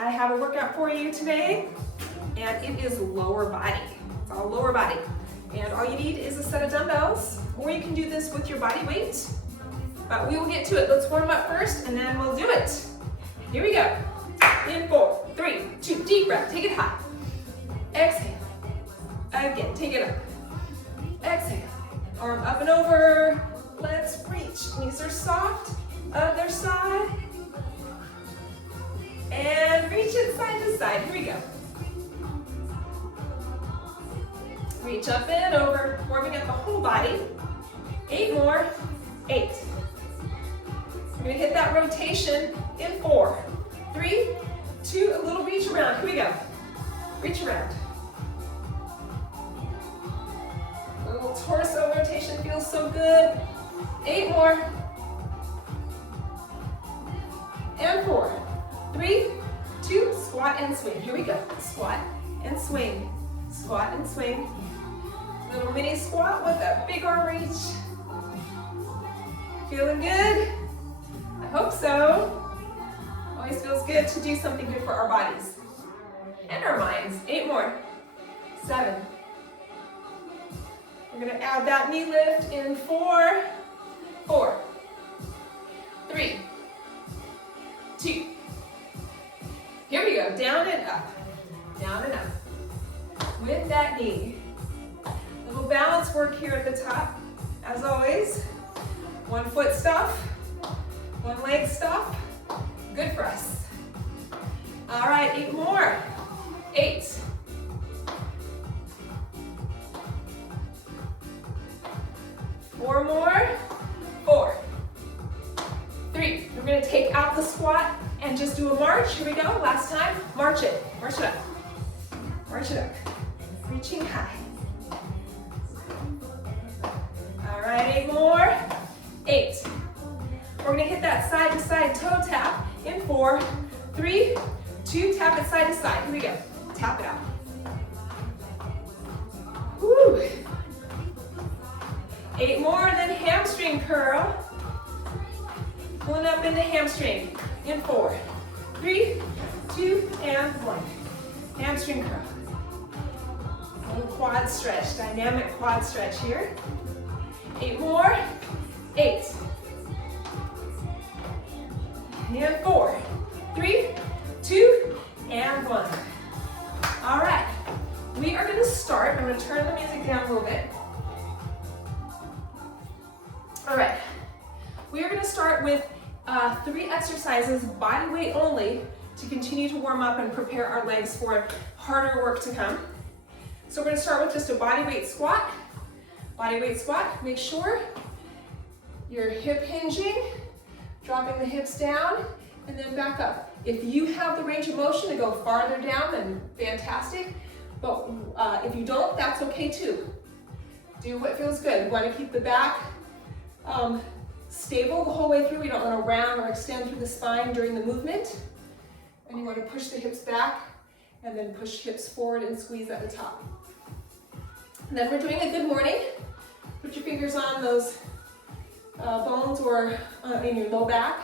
I have a workout for you today, and it is lower body. It's all lower body. And all you need is a set of dumbbells, or you can do this with your body weight. But we will get to it. Let's warm up first, and then we'll do it. Here we go. In 4, 3, 2, deep breath. Take it high. Exhale. Again, take it up. Exhale. Arm up and over. Let's reach. Knees are soft. Other side. And reach it side to side. Here we go. Reach up and over. Warming up the whole body. 8 more. 8. We're going to hit that rotation in 4, 3, 2, a little reach around. Here we go. Reach around. A little torso rotation feels so good. 8 more. And 4, 3, 2, squat and swing. Here we go. Squat and swing. Squat and swing. Little mini squat with a big arm reach. Feeling good? I hope so. Always feels good to do something good for our bodies and our minds. 8 more. 7. We're going to add that knee lift in 4, 4, 3, 2. Here we go. Down and up. Down and up. With that knee. Little balance work here at the top. As always, 1 foot stuff, 1 leg stuff. Good for us. All right, 8 more. 8. 4 more. 4. 3. We're going to take out the squat and just do a march. Here we go. Last time. March it. March it up. March it up. Reaching high. All right, 8 more. 8. We're going to hit that side to side toe tap in 4, 3, 2, tap it side to side. Here we go. Tap it out. Woo. 8 more, then hamstring curl. Pulling up into hamstring in 4, 3, 2, and 1. Hamstring curl. Little quad stretch, dynamic quad stretch here. 8 more. 8. And 4, 3, 2, and 1. All right. We are going to start. I'm going to turn the music down a little bit. All right. We are going to start with 3 exercises, body weight only, to continue to warm up and prepare our legs for harder work to come. So we're going to start with just a body weight squat. Body weight squat. Make sure you're hip hinging, dropping the hips down, and then back up. If you have the range of motion to go farther down, then fantastic. But if you don't, that's okay too. Do what feels good. You want to keep the back stable the whole way through. You don't want to round or extend through the spine during the movement. And you want to push the hips back and then push hips forward and squeeze at the top. And then we're doing a good morning. Put your fingers on those bones or in your low back,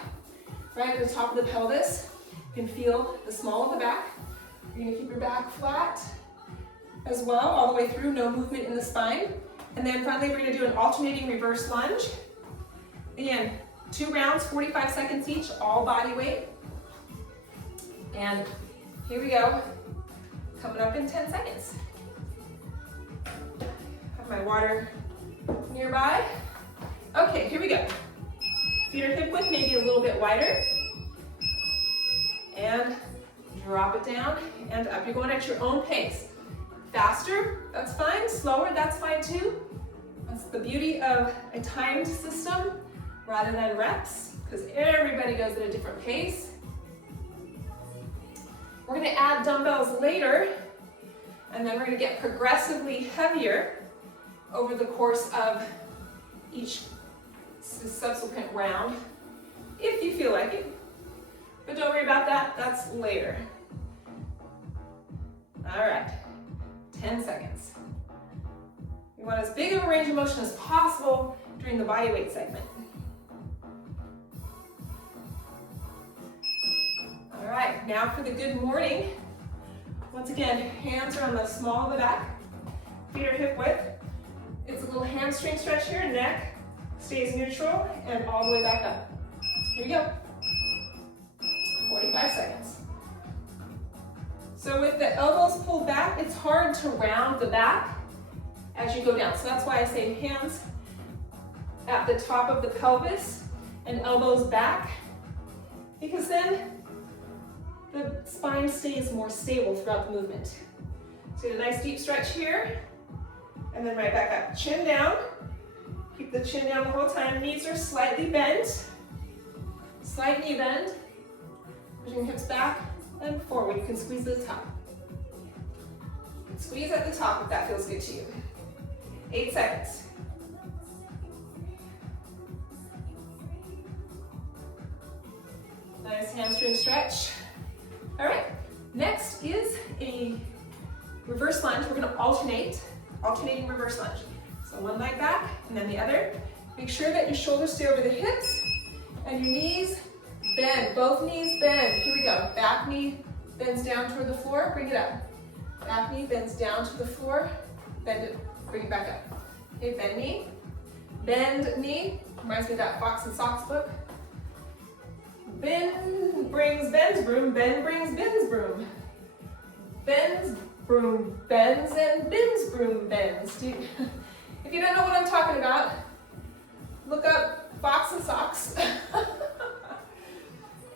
right at the top of the pelvis. You can feel the small of the back. You're going to keep your back flat as well, all the way through, no movement in the spine. And then finally, we're going to do an alternating reverse lunge. Again, 2 rounds, 45 seconds each, all body weight. And here we go, coming up in 10 seconds. Have my water nearby. Okay, here we go. Feet are hip width, maybe a little bit wider. And drop it down and up. You're going at your own pace. Faster, that's fine. Slower, that's fine too. That's the beauty of a timed system rather than reps, because everybody goes at a different pace. We're going to add dumbbells later, and then we're going to get progressively heavier over the course of each subsequent round, if you feel like it. But don't worry about that, that's later. All right, 10 seconds. You want as big of a range of motion as possible during the body weight segment. All right, right, now for the good morning. Once again, hands are on the small of the back, feet are hip width. It's a little hamstring stretch here, neck stays neutral, and all the way back up. Here we go. 45 seconds. So with the elbows pulled back, it's hard to round the back as you go down. So that's why I say hands at the top of the pelvis and elbows back, because then the spine stays more stable throughout the movement. So get a nice deep stretch here, and then right back up. Chin down. Keep the chin down the whole time. Knees are slightly bent. Slight knee bend. Pushing hips back and forward. You can squeeze at the top. Squeeze at the top if that feels good to you. 8 seconds. Nice hamstring stretch. All right, next is a reverse lunge. We're gonna alternating reverse lunge. So one leg back and then the other. Make sure that your shoulders stay over the hips and your knees bend. Both knees bend. Here we go. Back knee bends down toward the floor. Bring it up. Back knee bends down to the floor. Bend it. Bring it back up. Okay, bend knee. Bend knee. Reminds me of that Fox and Socks book. Bend brings Ben's broom. Bend brings Ben's broom. Ben's broom bends and Ben's broom bends. If you don't know what I'm talking about, look up Fox and Socks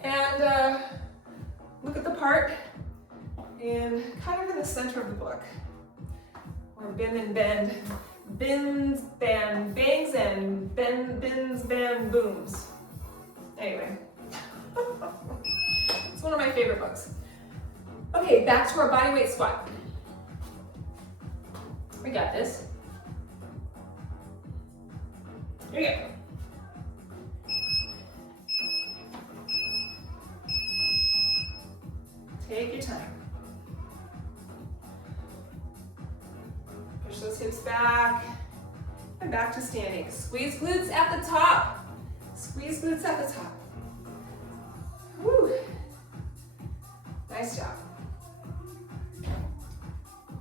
and look at the part kind of in the center of the book, where bend and bend, bends, band, bangs, and bends, band, booms. Anyway, it's one of my favorite books. Okay, back to our body weight squat. We got this. Here we go. Take your time. Push those hips back and back to standing. Squeeze glutes at the top. Squeeze glutes at the top. Woo. Nice job.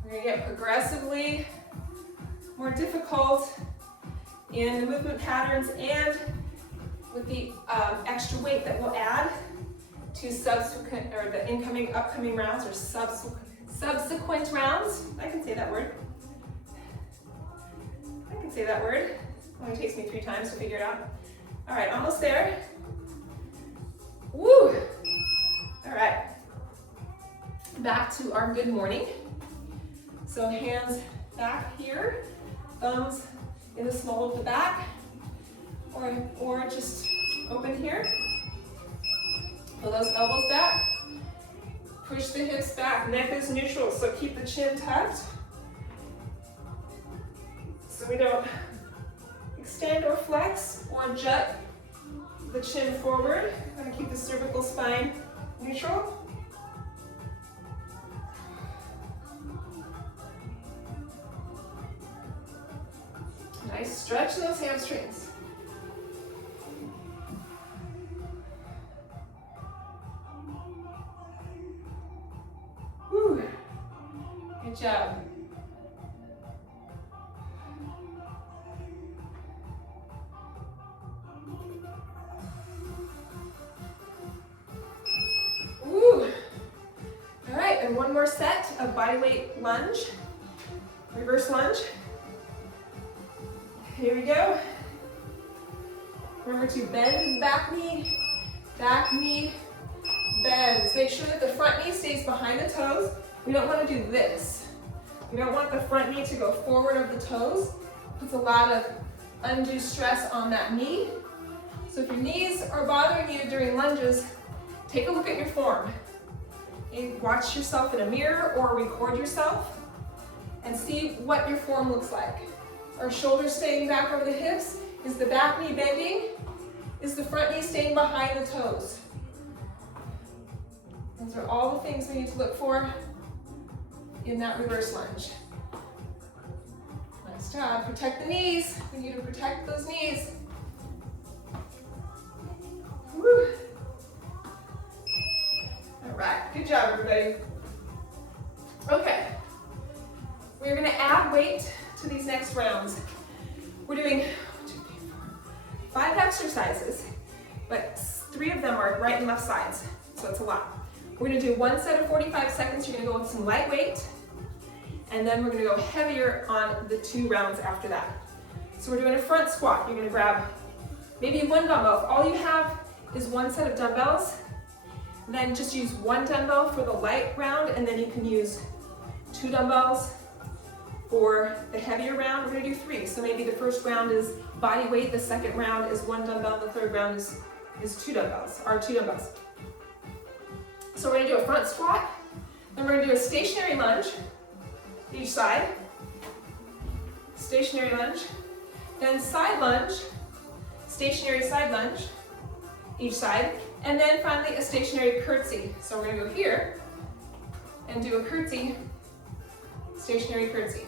We're gonna get progressively more difficult in the movement patterns and with the extra weight that we'll add to subsequent, or the upcoming rounds, or subsequent rounds. I can say that word. It only takes me 3 times to figure it out. All right, almost there. Woo! All right. Back to our good morning. So hands back here, thumbs in the small of the back, or just open here. Pull those elbows back. Push the hips back. Neck is neutral, so keep the chin tucked, so we don't extend or flex or jut the chin forward. We're gonna keep the cervical spine neutral. Nice stretch in those hamstrings. Whew. Good job. Woo. All right, and one more set of bodyweight lunge, reverse lunge. Here we go. Remember to bend the back knee bends. Make sure that the front knee stays behind the toes. We don't want to do this. We don't want the front knee to go forward of the toes. It puts a lot of undue stress on that knee. So if your knees are bothering you during lunges, take a look at your form. And watch yourself in a mirror or record yourself and see what your form looks like. Are shoulders staying back over the hips? Is the back knee bending? Is the front knee staying behind the toes? Those are all the things we need to look for in that reverse lunge. Nice job. Protect the knees. We need to protect those knees. Woo. All right. job, everybody. Okay, we're gonna add weight to these next rounds. We're doing 1, 2, 3, 4, 5 exercises, but 3 of them are right and left sides, so it's a lot. We're gonna do 1 set of 45 seconds. You're gonna go with some light weight, and then we're gonna go heavier on the 2 rounds after that. So we're doing a front squat. You're gonna grab maybe 1 dumbbell. If all you have is 1 set of dumbbells, then just use 1 dumbbell for the light round, and then you can use 2 dumbbells for the heavier round. We're gonna do 3. So maybe the first round is body weight, the second round is 1 dumbbell, the third round is 2 dumbbells, or 2 dumbbells. So we're gonna do a front squat, then we're gonna do a stationary lunge, each side, stationary lunge, then side lunge, stationary side lunge, each side, and then finally a stationary curtsy. So we're gonna go here and do a curtsy, stationary curtsy,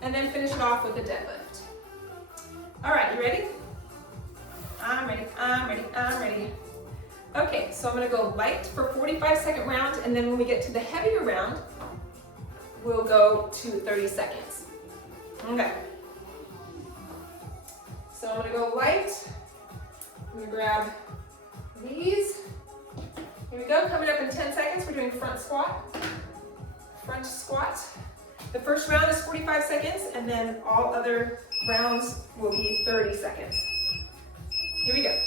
and then finish it off with a deadlift. All right, you ready? I'm ready, I'm ready, I'm ready. Okay, so I'm gonna go light for 45-second round, and then when we get to the heavier round, we'll go to 30 seconds. Okay. So I'm gonna go light. I'm gonna grab these. Here we go, coming up in 10 seconds, we're doing front squat. Front squat. The first round is 45 seconds, and then all other rounds will be 30 seconds. Here we go.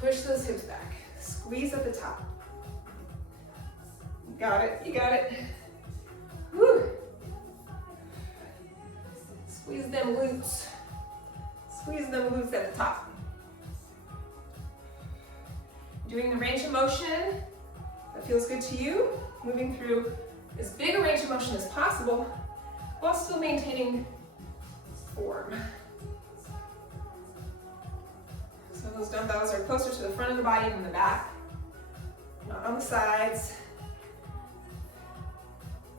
Push those hips back. Squeeze at the top. You got it, you got it. Woo. Squeeze them glutes. Squeeze them glutes at the top. Doing the range of motion that feels good to you. Moving through as big a range of motion as possible while still maintaining form. So those dumbbells are closer to the front of the body than the back. Not on the sides.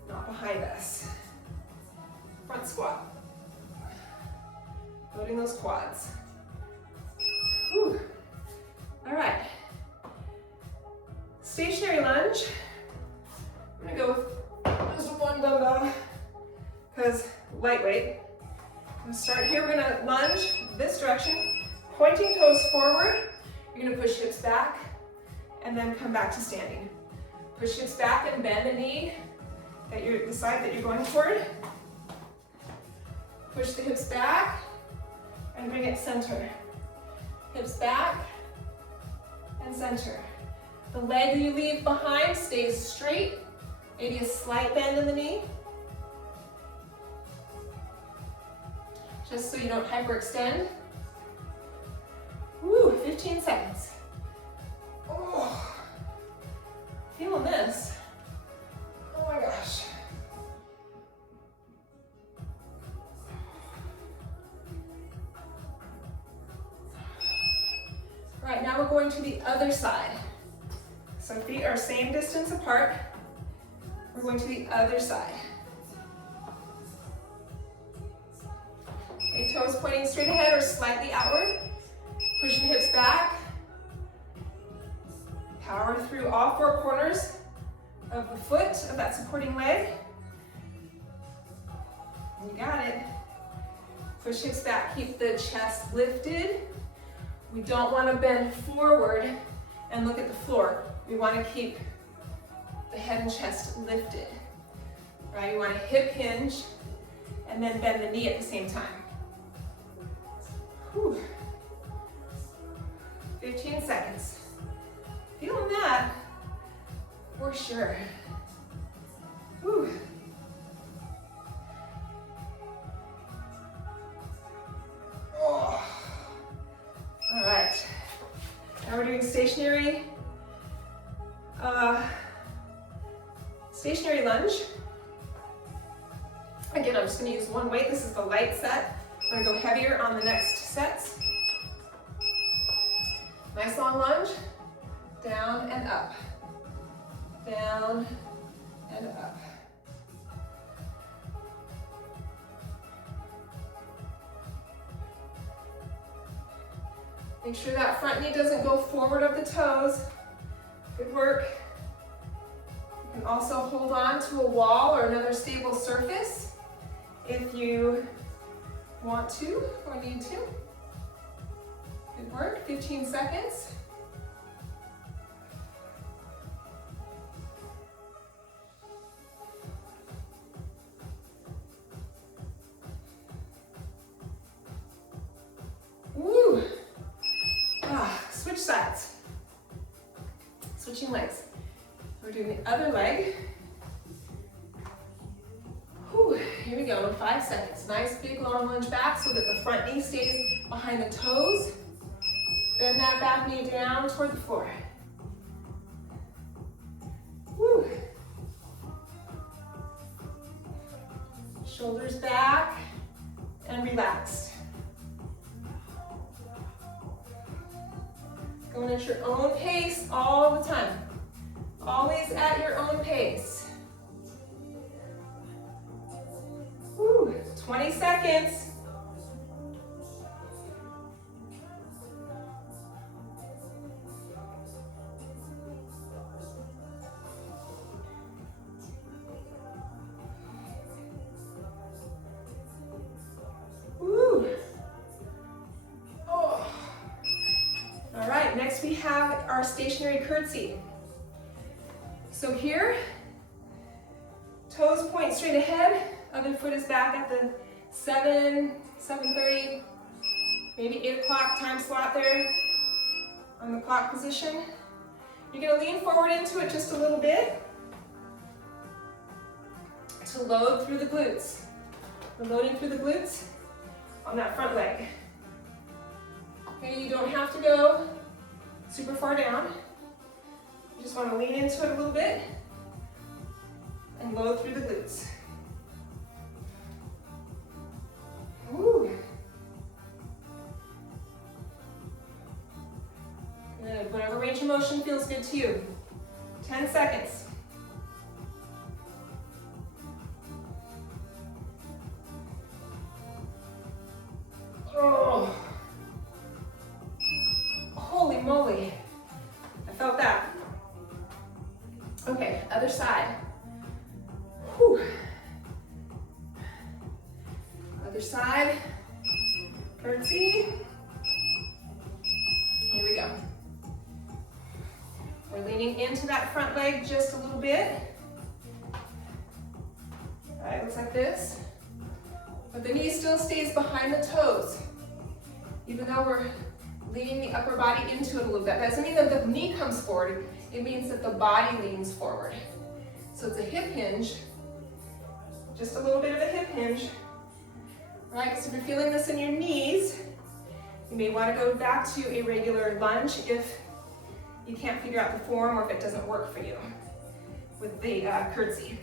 Not behind us. Front squat. Loading those quads. Whew. All right. Stationary lunge. I'm gonna go with just 1 dumbbell because lightweight. I'm gonna start here. We're gonna lunge this direction, pointing toes forward. You're gonna push hips back and then come back to standing. Push hips back and bend the knee at the side that you're going toward. Push the hips back and bring it center. Hips back and center. The leg that you leave behind stays straight. Maybe a slight bend in the knee. Just so you don't hyperextend. Woo, 15 seconds. Oh, feeling this. Oh my gosh. All right, now we're going to the other side. So feet are same distance apart. We're going to the other side. Okay, toes pointing straight ahead or slightly outward. Push the hips back. Power through all 4 corners of the foot, of that supporting leg. You got it. Push hips back, keep the chest lifted. We don't want to bend forward and look at the floor. We want to keep the head and chest lifted, right? You want to hip hinge and then bend the knee at the same time. Whew. 15 seconds. Feeling that for sure. Whew. Oh. All right. Now we're doing stationary lunge. Again, I'm just going to use 1 weight. This is the light set. I'm going to go heavier on the next sets. Nice long lunge. Down and up. Down and up. Make sure that front knee doesn't go forward of the toes. Good work. And also hold on to a wall or another stable surface if you want to or need to. Good work, 15 seconds. Woo! Switch sides. Switching legs. We're doing the other leg. Whew, here we go in 5 seconds. Nice big long lunge back so that the front knee stays behind the toes. Bend that back knee down toward the floor. Woo. Shoulders back and relaxed. Going at your own pace all the time. Always at your own pace. Woo, 20 seconds. Woo. Oh. All right, next we have our stationary curtsy. So here, toes point straight ahead, other foot is back at the 7:30, maybe 8 o'clock time slot there on the clock position. You're gonna lean forward into it just a little bit to load through the glutes. We're loading through the glutes on that front leg. Okay, you don't have to go super far down. You just want to lean into it a little bit and load through the glutes. Woo. Good. Whatever range of motion feels good to you. 10 seconds. Oh. Holy moly. I felt that. Okay, other side. Whew. Other side. Curtsy. Here we go. We're leaning into that front leg just a little bit. All right, looks like this. But the knee still stays behind the toes. Even though we're leaning the upper body into it a little bit. That doesn't mean that the knee comes forward. It means that the body leans forward. So it's a hip hinge. Just a little bit of a hip hinge. All right, so if you're feeling this in your knees, you may want to go back to a regular lunge if you can't figure out the form or if it doesn't work for you with the curtsy.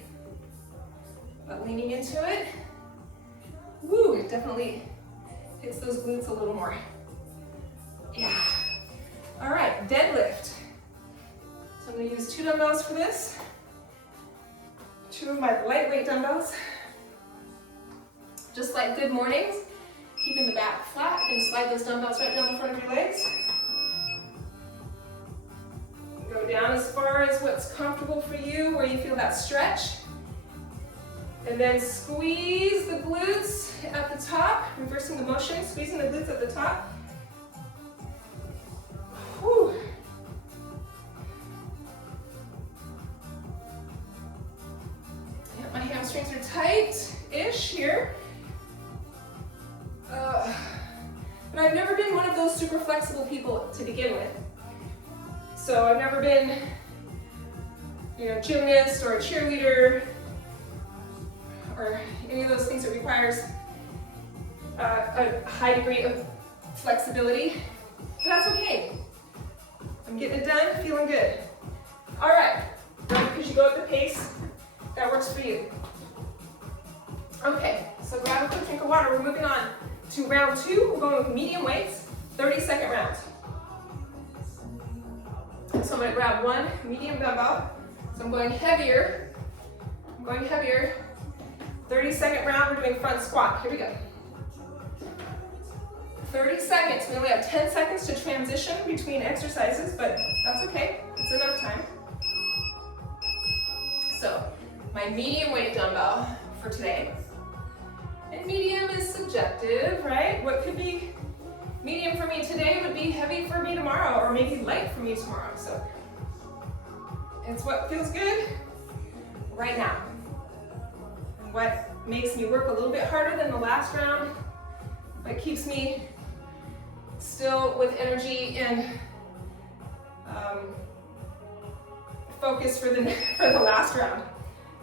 But leaning into it, woo, it definitely hits those glutes a little more. Yeah. All right, deadlift. So I'm going to use 2 dumbbells for this. 2 of my lightweight dumbbells. Just like good mornings, keeping the back flat. You can slide those dumbbells right down the front of your legs. Go down as far as what's comfortable for you, where you feel that stretch. And then squeeze the glutes at the top, reversing the motion, squeezing the glutes at the top. Whew. Yeah, my hamstrings are tight-ish here. But I've never been one of those super flexible people to begin with. So I've never been, a gymnast or a cheerleader or any of those things that requires a high degree of flexibility. But that's okay. I'm getting it done, feeling good. All right, because you go at the pace that works for you. Okay, so grab a quick drink of water. We're moving on to round 2. We're going with medium weights, 30-second round. So I'm going to grab 1 medium dumbbell. So I'm going heavier. 30-second round, we're doing front squat. Here we go. 30 seconds. We only have 10 seconds to transition between exercises, but that's okay. It's enough time. So my medium weight dumbbell for today. And medium is subjective, right? What could be medium for me today would be heavy for me tomorrow, or maybe light for me tomorrow. So it's what feels good right now. And what makes me work a little bit harder than the last round, but keeps me still with energy and focus for the last round.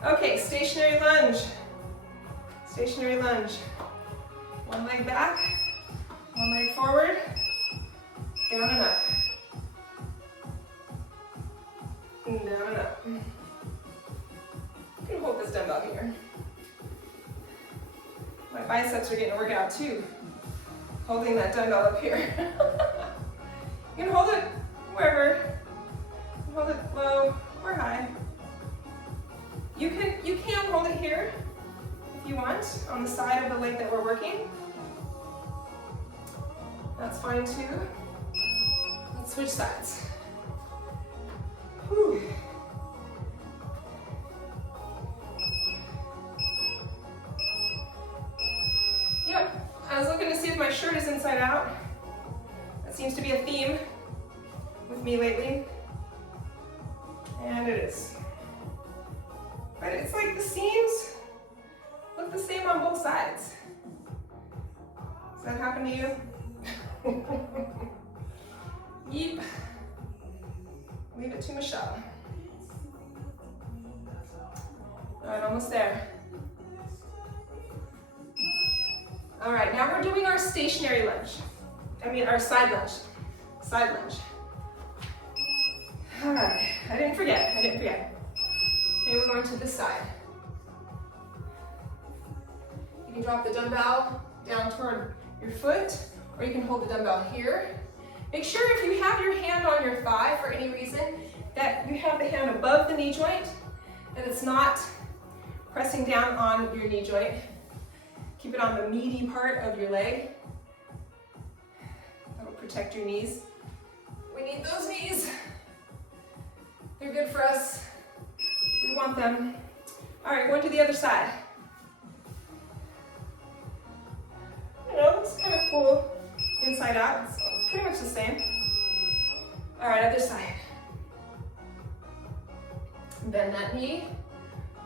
Okay, stationary lunge. Stationary lunge. One leg back, one leg forward, down and up. And down and up. You can hold this dumbbell here. My biceps are getting a workout too. Holding that dumbbell up here. You can hold it wherever. Hold it low or high. You can hold it here if you want, on the side of the leg that we're working. That's fine too. Let's switch sides. Whew. Yep, I was looking to see if my shirt is inside out. That seems to be a theme with me lately. And it is. But it's like the seams look the same on both sides. Does that happen to you? Yep. Leave it to Michelle. All right, almost there. All right, now we're doing our stationary lunge. Our side lunge. Side lunge. All right, I didn't forget. Okay, we're going to this side. You can drop the dumbbell down toward your foot, or you can hold the dumbbell here. Make sure if you have your hand on your thigh for any reason, that you have the hand above the knee joint, and it's not pressing down on your knee joint. Keep it on the meaty part of your leg. That'll protect your knees. We need those knees. They're good for us. We want them. All right, going to the other side. You know, it's kind of cool inside out. It's pretty much the same. All right, other side. Bend that knee.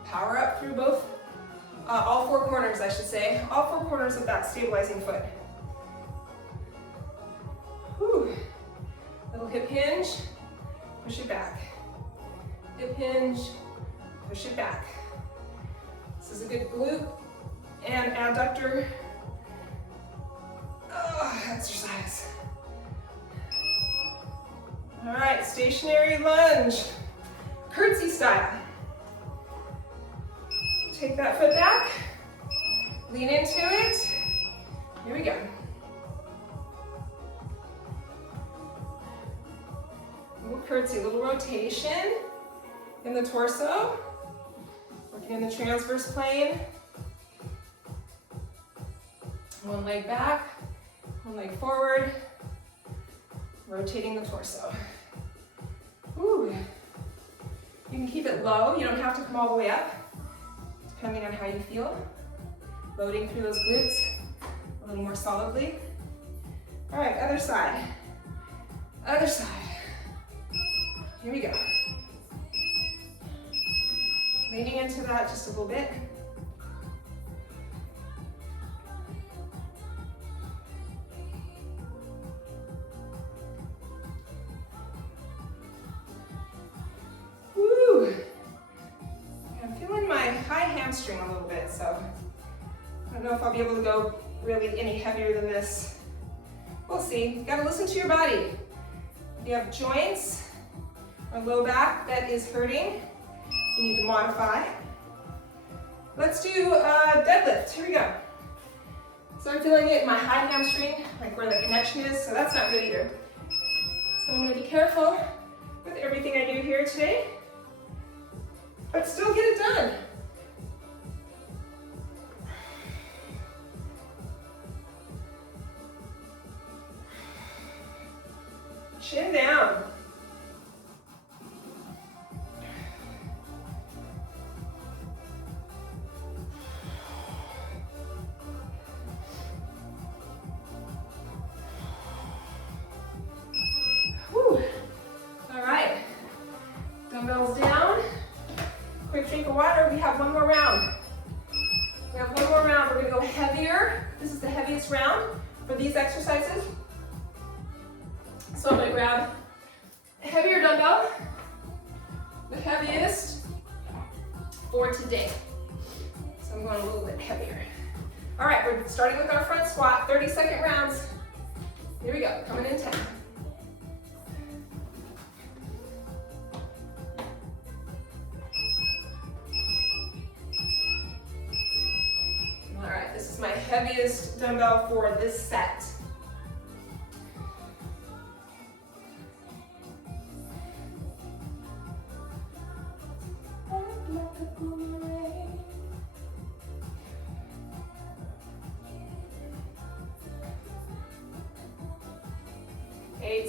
Power up through both, all four corners, I should say. All four corners of that stabilizing foot. Whew. Little hip hinge. Push it back. Hip hinge. Push it back. This is a good glute and adductor exercise. All right, stationary lunge, curtsy style. Take that foot back, lean into it. Here we go. Little curtsy, little rotation in the torso. Working in the transverse plane. One leg back, one leg forward, rotating the torso. Ooh. You can keep it low, you don't have to come all the way up, depending on how you feel. Loading through those glutes a little more solidly. All right, other side. Other side. Here we go. Leaning into that just a little bit. Woo! I'm feeling my high hamstring a little bit, so I don't know if I'll be able to go really any heavier than this. We'll see. You gotta listen to your body. If you have joints or low back that is hurting, you need to modify. Let's do deadlift. Here we go. So I'm feeling it in my high hamstring, like where the connection is, so that's not good either. So I'm gonna be careful with everything I do here today, but still get it done. Chin down. one more round. We have one more round. We're gonna go heavier. This is the heaviest round for these exercises. So I'm gonna grab a heavier dumbbell, the heaviest for today. So I'm going a little bit heavier. All right, we're starting with our front squat, 30-second rounds. Here we go, coming in 10. All right, this is my heaviest dumbbell for this set.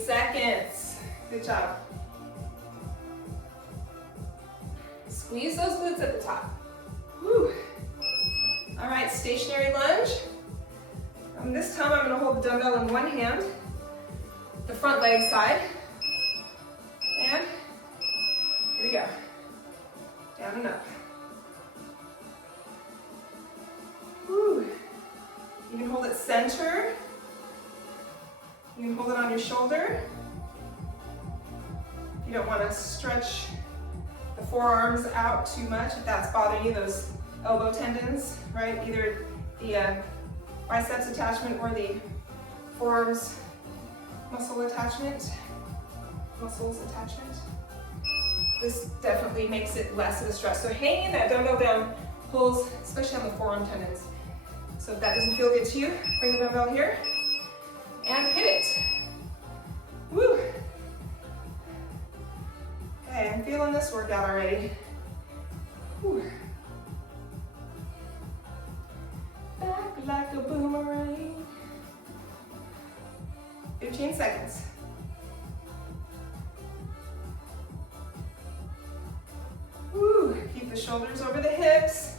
Seconds. Good job. Squeeze those glutes at the top. Whew. All right, stationary lunge. This time I'm going to hold the dumbbell in one hand, the front leg side, and here we go. Down and up. Whew. You can hold it centered. You can hold it on your shoulder. You don't want to stretch the forearms out too much if that's bothering you, those elbow tendons, right? Either the biceps attachment or the forearms muscles attachment. This definitely makes it less of a stress. So hanging that dumbbell down pulls, especially on the forearm tendons. So if that doesn't feel good to you, bring the dumbbell here and hit it. Woo! Okay, I'm feeling this workout already. Whew. Back like a boomerang. 15 seconds. Woo! Keep the shoulders over the hips.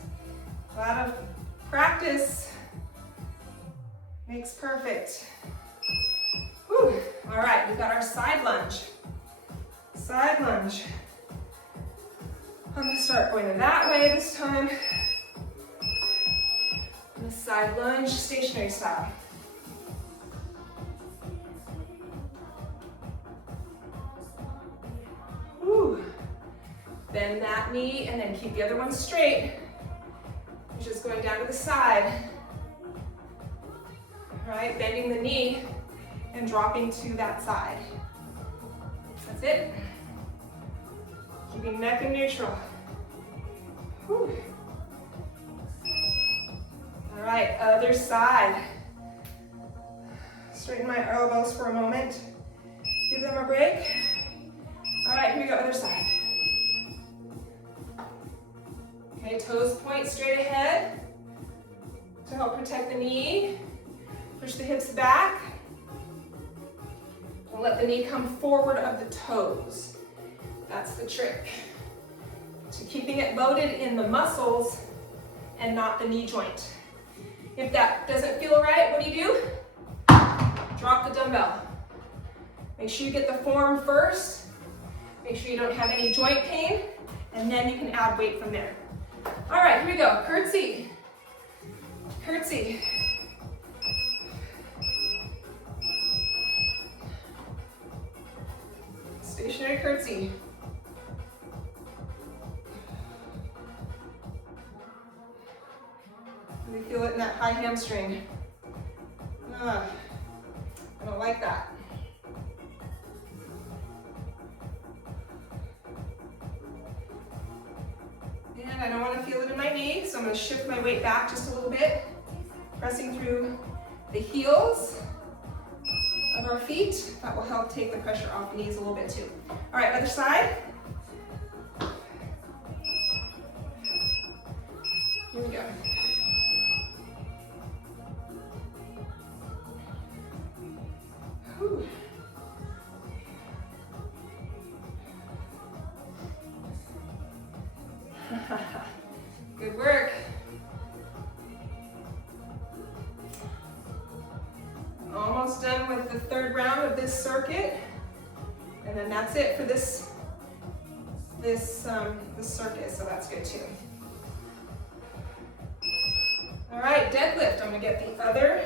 A lot of practice makes perfect. Whew. All right, we've got our side lunge. Side lunge. I'm gonna start going that way this time. And a side lunge, stationary style. Whew. Bend that knee and then keep the other one straight. You're just going down to the side. All right, bending the knee and dropping to that side. That's it. Keeping neck in neutral. Whew. All right, other side. Straighten my elbows for a moment. Give them a break. All right, here we go, other side. Okay, toes point straight ahead to help protect the knee. Push the hips back. And let the knee come forward of the toes. That's the trick. To keeping it loaded in the muscles and not the knee joint. If that doesn't feel right, what do? Drop the dumbbell. Make sure you get the form first. Make sure you don't have any joint pain, and then you can add weight from there. All right, here we go. Curtsy. Curtsy. Stationary curtsy. We feel it in that high hamstring. I don't like that. And I don't want to feel it in my knee, so I'm going to shift my weight back just a little bit, pressing through the heels of our feet. That will help take the pressure off the knees a little bit too. All right, other side. Here we go. Whew. Good work. Almost done with the third round of this circuit, and then that's it for this circuit. So that's good too. All right, deadlift. I'm gonna get the other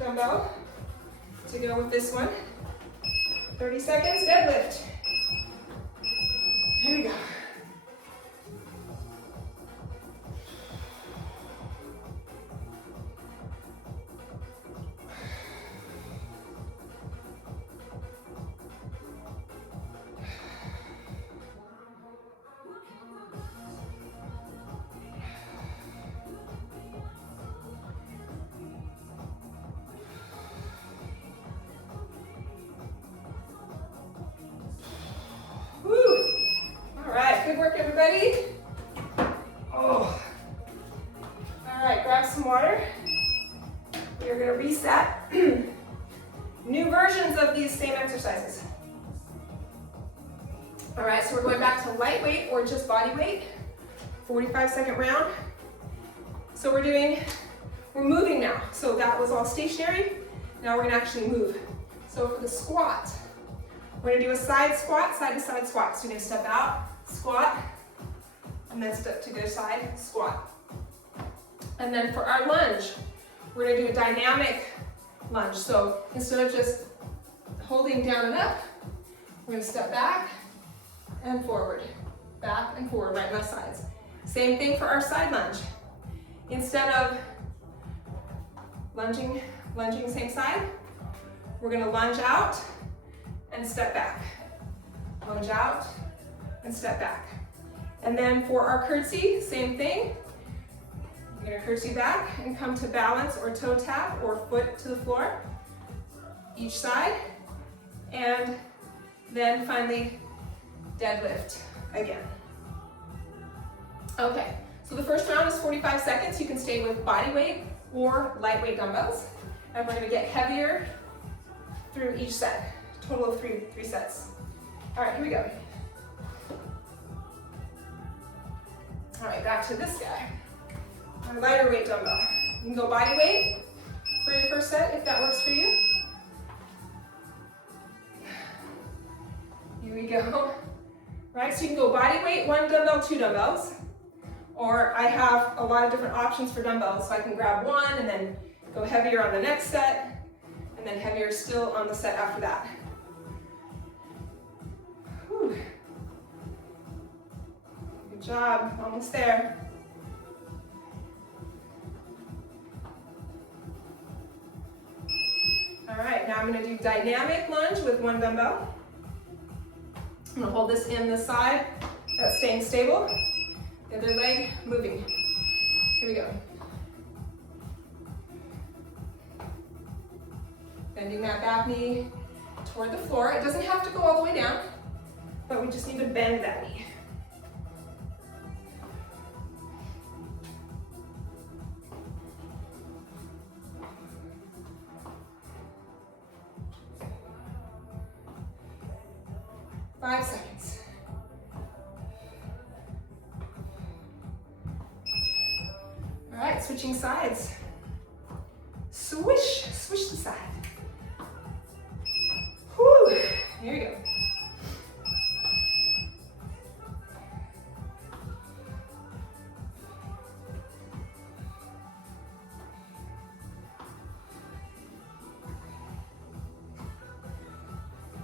dumbbell to go with this one. 30 seconds, deadlift. Here we go. Good work, everybody. Oh. All right, grab some water. We are going to reset. New versions of these same exercises. All right, so we're going back to lightweight or just body weight. 45-second round. So we're moving now. So that was all stationary. Now we're going to actually move. So for the squat, we're going to do a side squat, side to side squat. So you're going to step out, squat, and then step to the other side, squat. And then for our lunge, we're going to do a dynamic lunge. So instead of just holding down and up, we're going to step back and forward, right and left sides. Same thing for our side lunge. Instead of lunging same side, we're going to lunge out and step back. Lunge out and step back. And then for our curtsy, same thing. You're going to curtsy back and come to balance or toe tap or foot to the floor, each side. And then finally, deadlift again. Okay, so the first round is 45 seconds. You can stay with body weight or lightweight dumbbells. And we're going to get heavier through each set. Total of three sets. All right, here we go. All right, back to this guy. Our lighter weight dumbbell. You can go body weight for your first set if that works for you. Here we go. Right, so you can go body weight, 1 dumbbell, 2 dumbbells. Or I have a lot of different options for dumbbells, so I can grab 1 and then go heavier on the next set, and then heavier still on the set after that. Whew. Good job, almost there. All right, now I'm going to do dynamic lunge with 1 dumbbell. I'm going to hold this in the side, that's staying stable. The other leg moving. Here we go. Bending that back knee toward the floor. It doesn't have to go all the way down, but we just need to bend that knee. Five seconds. All right, switching sides. Swish, swish the side. Whew, here you go.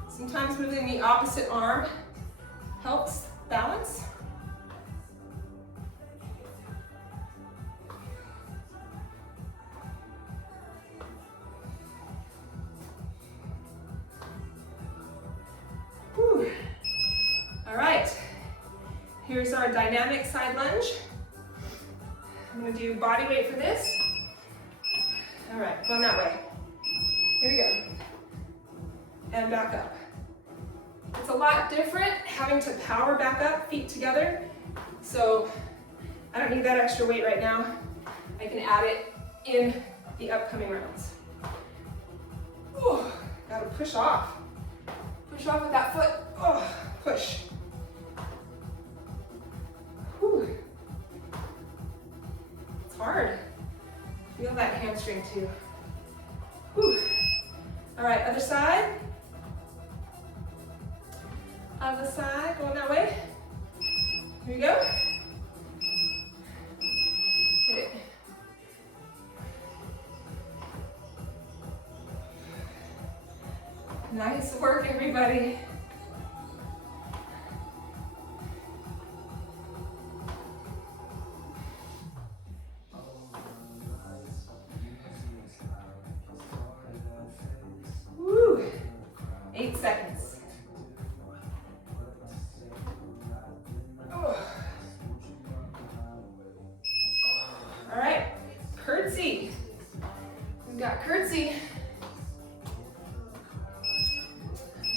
Sometimes moving the opposite arm helps balance. Whew. All right, here's our dynamic side lunge. I'm going to do body weight for this. All right, going that way. Here we go. And back up. It's a lot different having to power back up, feet together. So I don't need that extra weight right now. I can add it in the upcoming rounds. Ooh, gotta push off. Push off with that foot. Oh, push. Whew. It's hard. Feel that hamstring too. Whew. All right, other side. Other side, going that way. Here we go. Hit it. Nice work, everybody. Woo. 8 seconds. Oh. All right, curtsy. We've got curtsy.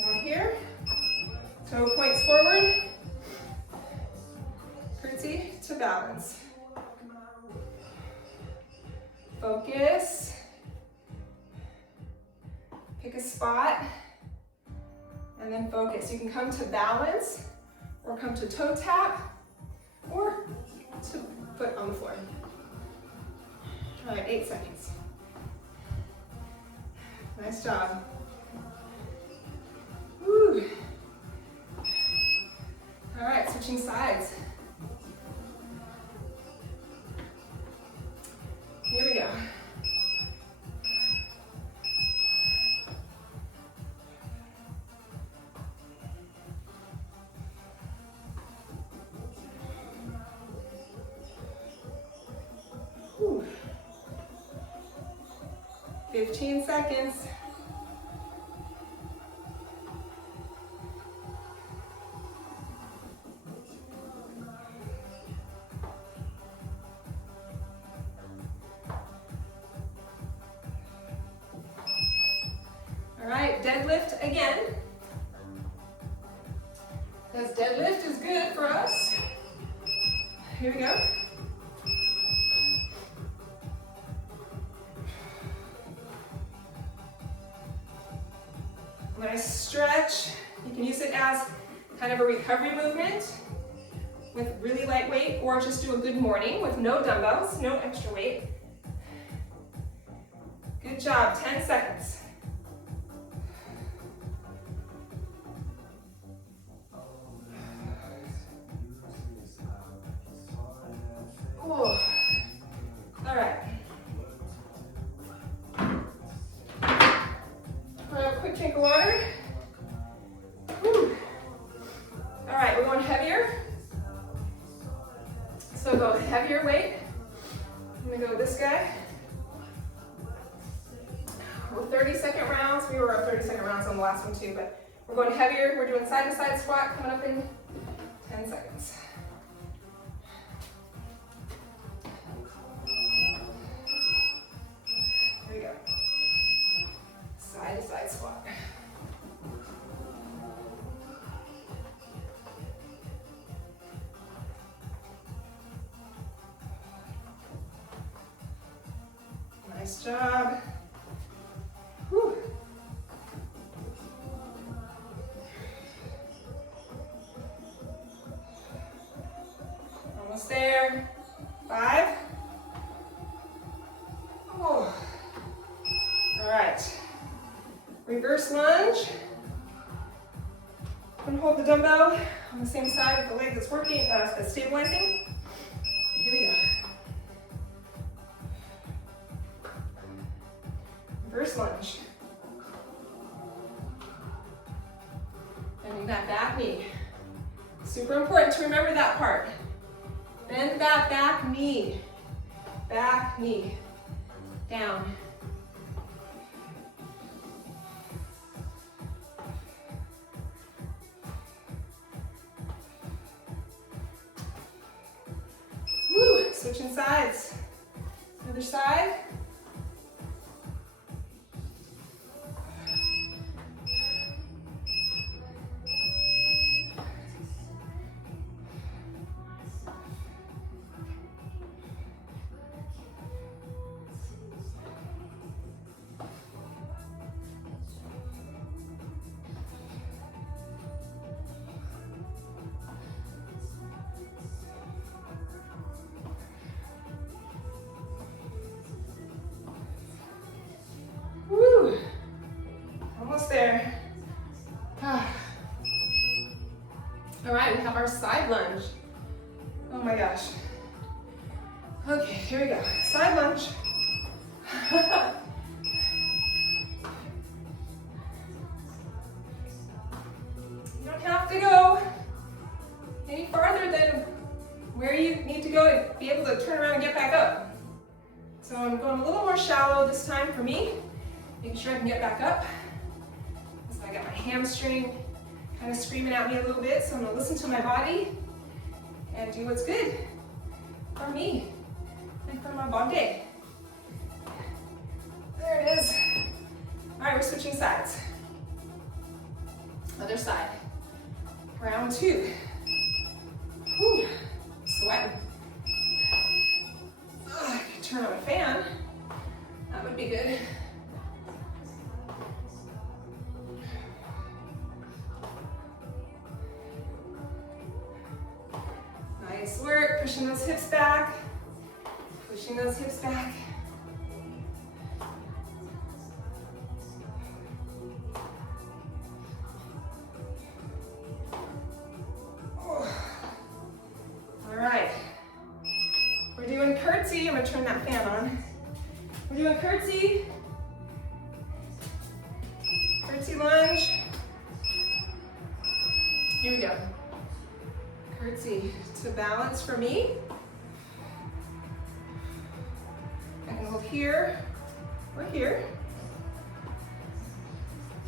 Down here, toe points forward, curtsy to balance. Focus. Pick a spot, and then focus. You can come to balance, or come to toe tap, or to foot on the floor. All right, 8 seconds. Nice job. Woo. All right, switching sides. Here we go. Whew. 15 seconds. All right, deadlift again. Because deadlift is good for us. Here we go. Nice stretch. You can use it as kind of a recovery movement with really light weight, or just do a good morning with no dumbbells, no extra weight. Good job, 10 seconds. Ooh. All right. Grab a quick drink of water. Whew. All right, we're going heavier. So go heavier weight. I'm gonna go with this guy. We're 30-second rounds. We were 30-second rounds on the last one too, but we're going heavier. We're doing side-to-side squat coming up in 10 seconds. Here we go. Side-to-side squat. Nice job. Whew. Almost there. 5. Oh. All right. Reverse lunge. I'm gonna hold the dumbbell on the same side of the leg that's working, that's stabilizing. Here we go. Reverse lunge. Bending that back knee. Super important to remember that part. Bend that back knee. Back knee. Down. Woo, switching sides. Other side. Woo! Almost there. All right, we have our side lunge. Oh my gosh. Okay, here we go. Side lunge. don't have to go any farther than where you need to go to be able to turn around and get back up. So I'm going a little more shallow this time for me, making sure I can get back up. So I got my hamstring kind of screaming at me a little bit, so I'm gonna listen to my body and do what's good for me and for my body. There it is. All right, we're switching sides. Other side. Round 2. Whew, sweating. I could turn on a fan. That would be good. Nice work, pushing those hips back. Pushing those hips back. I'm gonna turn that fan on. We're doing curtsy. Curtsy lunge. Here we go. Curtsy to balance for me. I can hold here or here.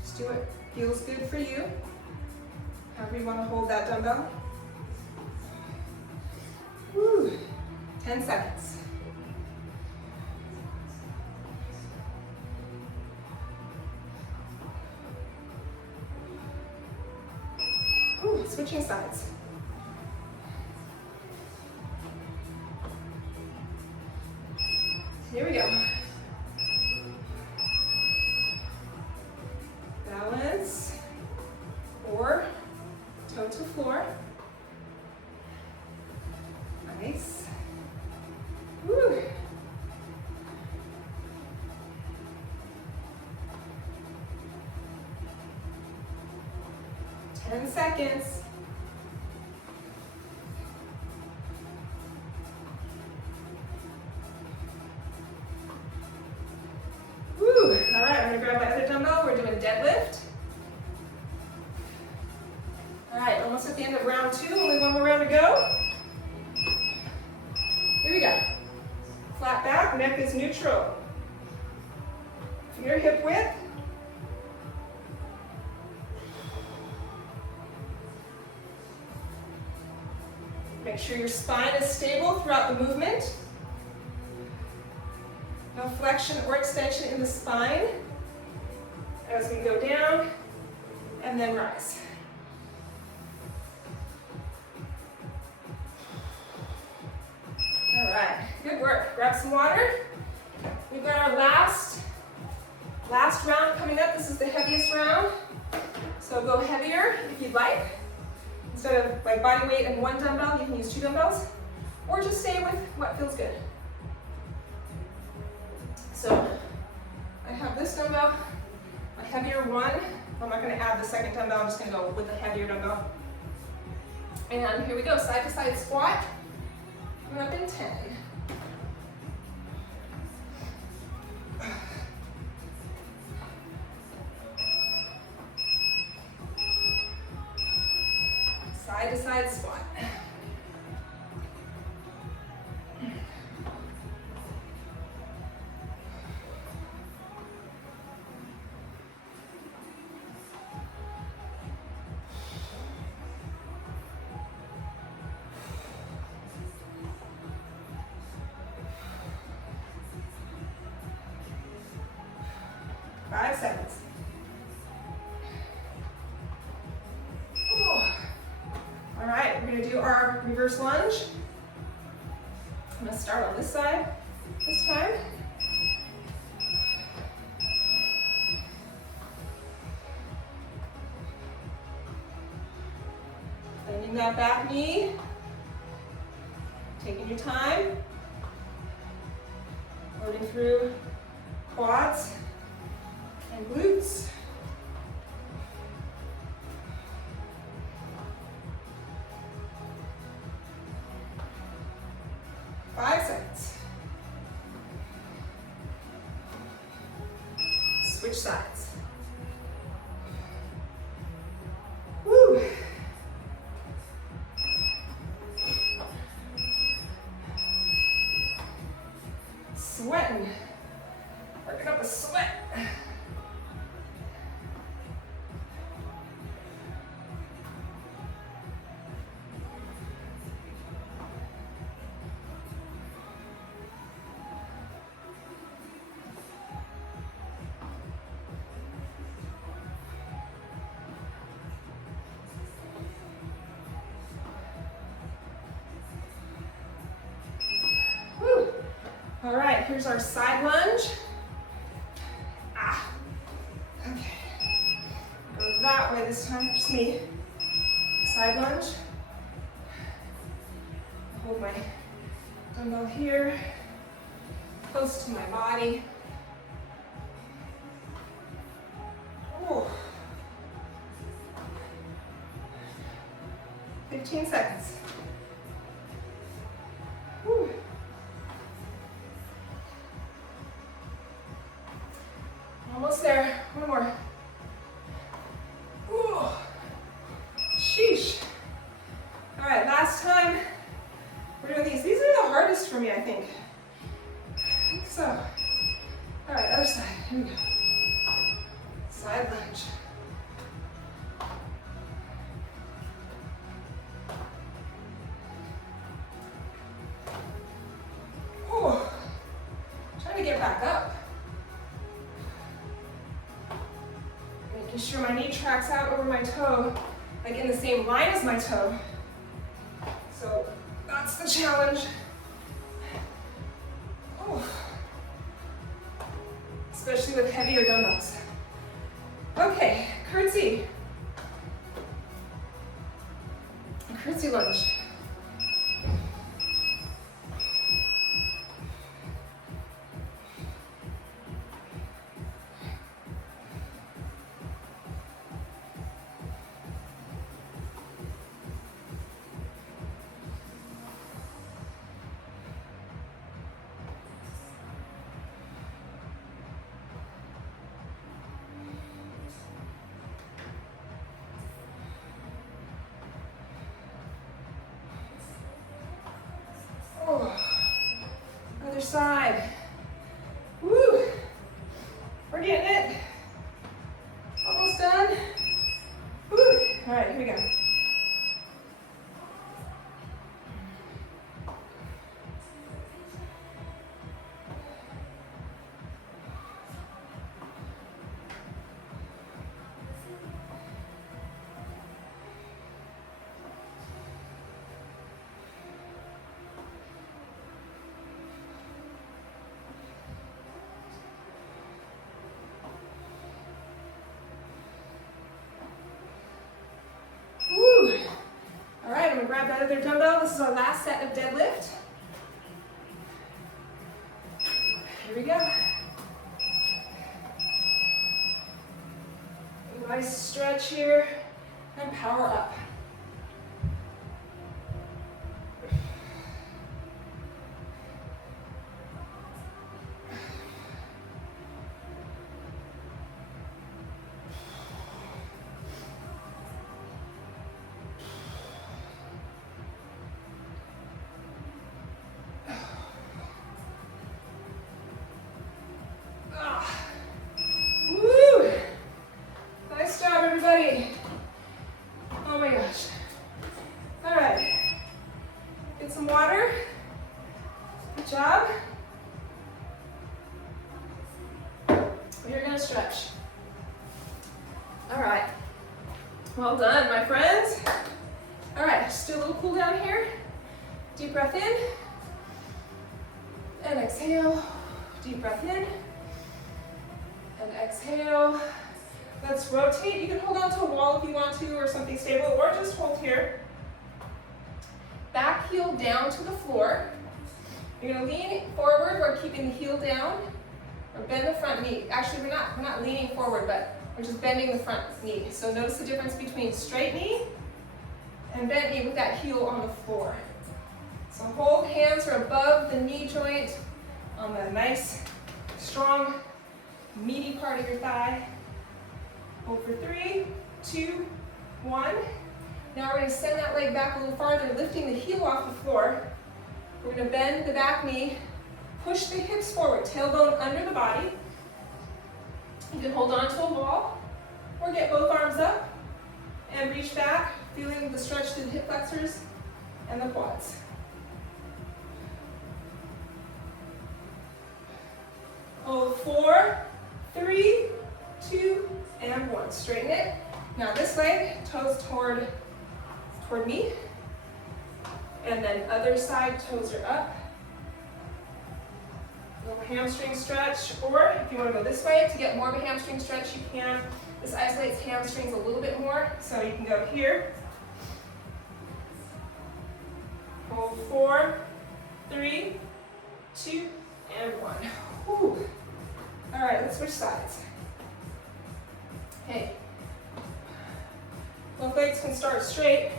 Just do what feels good for you. However you want to hold that dumbbell. Woo. 10 seconds. Ooh, switching sides. Here we go. Balance or toe to floor. Nice. Woo. Ten seconds. Woo. All right, I'm gonna grab my other dumbbell. We're doing deadlift. All right, almost at the end of round 2. Only one more round to go. Here we go. Flat back, neck is neutral. Your hip width. Make sure your spine is stable throughout the movement. No flexion or extension in the spine as we go down and then rise. All right, good work. Grab some water. We've got our last round coming up. This is the heaviest round. So go heavier if you'd like. Instead of like body weight and one dumbbell, you can use 2 dumbbells, or just stay with what feels good. So I have this dumbbell, a heavier one. I'm not going to add the second dumbbell. I'm just going to go with the heavier dumbbell. And here we go, side to side squat. Coming up in 10. Side to side squat. Reverse lunge. I'm going to start on this side this time. Bending that back knee. Taking your time. Loading through quads and glutes. Switch sides. Woo. All right, here's our side lunge. Okay. Go that way this time, just me. Side lunge. Hold my dumbbell here, close to my body. Ooh. 15 seconds. Whew. Almost there. One more. Ooh. Sheesh. All right, last time we're doing these. These are the hardest for me, I think. So. All right, other side. Here we go. Side lunge. Trying to get back up. Making sure my knee tracks out over my toe, like in the same line as my toe. So that's the challenge. Especially with heavier dumbbells. Okay, curtsy. Curtsy lunge. Other side. Woo! We're getting it. Almost done. Woo! All right, here we go. All right, I'm gonna grab that other dumbbell. This is our last set of deadlift. Here we go. Nice stretch here and power up. Oh my gosh. All right. Get some water. Good job. You're gonna stretch. All right. Well done, my friends. All right, just do a little cool down here. Deep breath in. And exhale. Deep breath in. And exhale. Let's rotate. You can hold on to a wall if you want to, or something stable, or just hold here. Back heel down to the floor. You're gonna lean forward. We're keeping the heel down, or bend the front knee. Actually, we're not leaning forward, but we're just bending the front knee. So notice the difference between straight knee and bent knee with that heel on the floor. So hold, hands are above the knee joint on the nice, strong, meaty part of your thigh. Hold for 3, 2, 1. Now we're going to send that leg back a little farther, lifting the heel off the floor. We're going to bend the back knee, push the hips forward, tailbone under the body. You can hold on to a wall or get both arms up and reach back, feeling the stretch through the hip flexors and the quads. Hold 4, 3, 2, and 1. Straighten it. Now this leg, toes toward me. And then other side, toes are up. little hamstring stretch, or if you want to go this way to get more of a hamstring stretch, you can. This isolates hamstrings a little bit more, so you can go here. Hold 4, 3, 2, and 1. Whew. All right, let's switch sides. Okay. Both legs can start straight.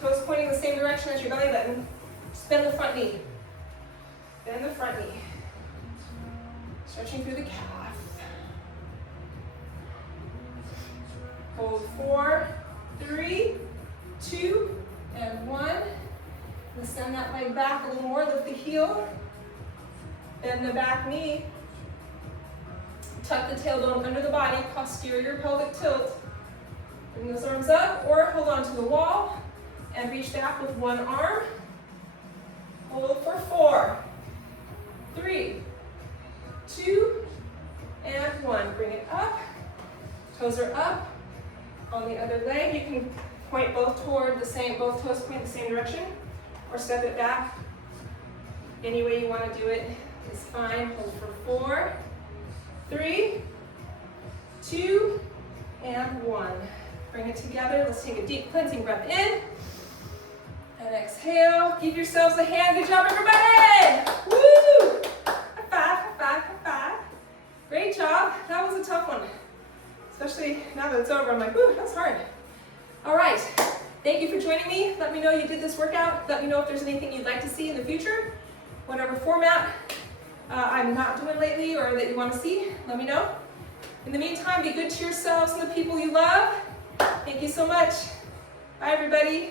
Toes pointing the same direction as your belly button. Just bend the front knee. Bend the front knee. Stretching through the calf. Hold 4, 3, 2, and 1. Send that leg back a little more. Lift the heel. Bend the back knee. Tuck the tailbone under the body. Posterior pelvic tilt. Bring those arms up or hold on to the wall and reach back with one arm. Hold for 4, 3, 2, and 1. Bring it up. Toes are up. On the other leg, you can point both toward the same, both toes point the same direction, or step it back. Any way you want to do it is fine. Hold for 4, 3, 2, and 1. Bring it together. Let's take a deep cleansing breath in. And exhale. Give yourselves a hand. Good job, everybody. Woo! High five, high five, high five. Great job. That was a tough one. Especially now that it's over, I'm like, whoo, that's hard. All right. Thank you for joining me. Let me know you did this workout. Let me know if there's anything you'd like to see in the future. Whatever format I'm not doing lately or that you want to see, let me know. In the meantime, be good to yourselves and the people you love. Thank you so much. Bye, everybody.